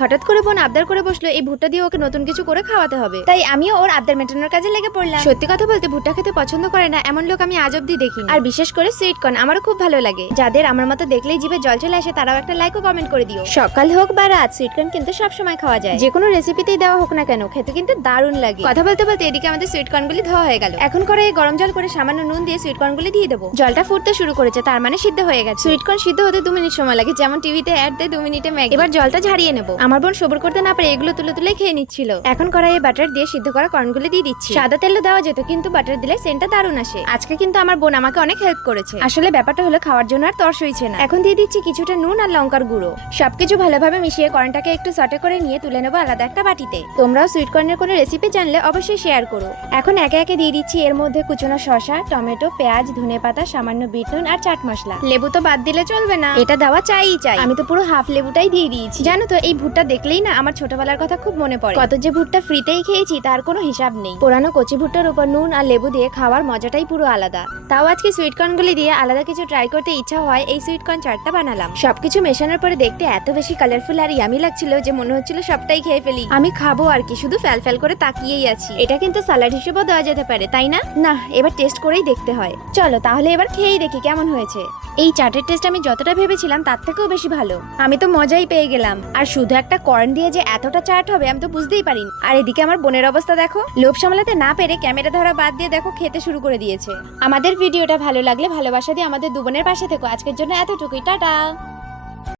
হঠাৎ করে বোন আবদার করে বসলো এই ভুট্টা দিয়ে ওকে নতুন কিছু করে খাওয়াতে হবে, তাই আমিও ওর আবদার মেটানোর কাজে লেগে পড়লাম। সত্যি কথা বলতে ভুট্টা খেতে পছন্দ করে না এমন লোক আমি আজ অব্দি দেখিনি, আর বিশেষ করে সুইট কর্ন আমারও খুব ভালো লাগে। যাদের আমার মতো দেখলেই জিভে জল চলে আসে তারাও একটা লাইক ও কমেন্ট করে দিও। সকাল হোক বা রাত সুইট কর্ন কিন্তু সব সময় খাওয়া যায়, যে কোনো রেসিপিতেই দেওয়া হোক না কেন খেতে কিন্তু দারুণ লাগে। কথা বলতে বলতে এদিকে আমাদের সুইট কর্নগুলি ধোয়া হয়ে গেল। এখন করে গরম জল করে সামান্য নুন দিয়ে সুইট কর্নগুলি দিয়ে দেবো। জলটা ফুটতে শুরু করেছে, তার মানে সিদ্ধ হয়ে গেছে। সুইট কর্ন সিদ্ধ হতে 2 মিনিট সময় লাগে, যেমন টিভিতে অ্যাড দেয় 2 মিনিটে ম্যাগি। এবার জলটা ঝারিয়ে নেবো। আমার বোন সবর করতে না পারে এগুলো তুলে তুলে খেয়ে নিচ্ছিল। এখন কড়াইয়ে বাটার দিয়ে সিদ্ধ করা কর্নগুলি দিয়ে দিচ্ছি। সাদা তেলও দেওয়া যেত কিন্তু বাটার দিলে সেন্টটা দারুণ আসে। আজকে কিন্তু আমার বোন আমাকে অনেক হেল্প করেছে। আসলে ব্যাপারটা হলো খাওয়ার জন্য আর তর্স হইছে না। এখন দিয়ে দিচ্ছি কিছুটা নুন আর লঙ্কার গুঁড়ো। সবকিছু ভালোভাবে মিশিয়ে কর্নটাকে একটু সটে করে নিয়ে তুলে নেবো আলাদা একটা বাটিতে। তোমরাও সুইট কর্নের কোনো রেসিপি জানলে অবশ্যই শেয়ার করো। এখন একে একে দিয়ে দিচ্ছি এর মধ্যে কুচনো শসা, টমেটো, পেঁয়াজ, ধনেপাতা, সামান্য বিট নুন আর চাট মশলা। লেবু তো বাদ দিলে চলবে না, এটা দেওয়া চাই। আমি তো পুরো হাফ লেবুটাই দিয়ে দিয়েছি। জানো তো এই ভুট্টা দেখলেই না আমার ছোটবেলার কথা খুব মনে পড়ে। কত যে ভুট্টা ফ্রিতেই খেয়েছি তার কোনো হিসাব নেই। পুরানো কচি ভুট্টার উপর নুন আর লেবু দিয়ে খাওয়ার মজাটাই পুরো আলাদা। তাও আজকে সুইট কর্ন গুলি দিয়ে আলাদা কিছু ট্রাই করতে ইচ্ছা হয়, এই সুইট কর্ন চাটটা বানালাম। সবকিছু মেশানোর পরে দেখতে এত বেশি কালারফুল আর ইয়ামি লাগছিল যে মনে হচ্ছিল সবটাই খেয়ে ফেলি। আমি খাবো আর কি, শুধু ফ্যাল করে তাকিয়েই আছি। এটা কিন্তু সালাড হিসেবেও দেওয়া যেতে পারে, তাই না? না, এবার টেস্ট করেই দেখতে হয়। চলো তাহলে এবার খেয়েই দেখি কেমন হয়েছে। এই চাটের টেস্ট আমি যতটা ভেবেছিলাম তার থেকেও বেশি ভালো। আমি তো মজাই পেয়ে গেলাম। আর শুধু একটা কর্ন দিয়ে যে এতটা চাট হবে আমি তো বুঝতেই পারিনি। আর এদিকে আমার বোনের অবস্থা দেখো, লোভ সামলাতে না পেরে ক্যামেরা ধরা বাদ দিয়ে দেখো খেতে শুরু করে দিয়েছে। আমাদের ভিডিওটা ভালো লাগলে ভালোবাসা দিয়ে আমাদের 2 বোনের পাশে থেকো। আজকের জন্য এতটুকুই, টাটা।